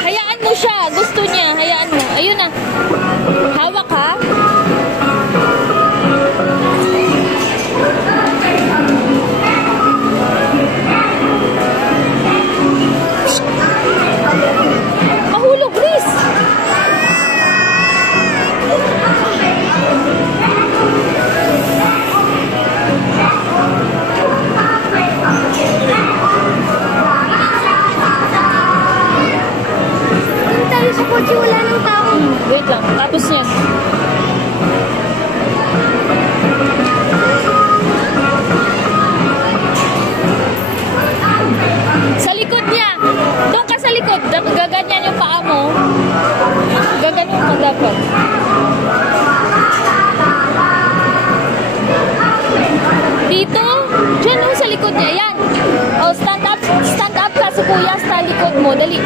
Hayaan mo siya. Gusto niya. Hayaan mo. Ayun na. Hawak ha. Mahulog, Chris. Sa kotse wala ng tao. Wait lang, tapos niya. Sa likod niya. Doon ka sa likod. Gaganyan yung paa mo. Gaganyan mo dapat. Dito. Diyan sa likod niya. Yan. Oh, stand up ka si kuya sa likod mo. Dali.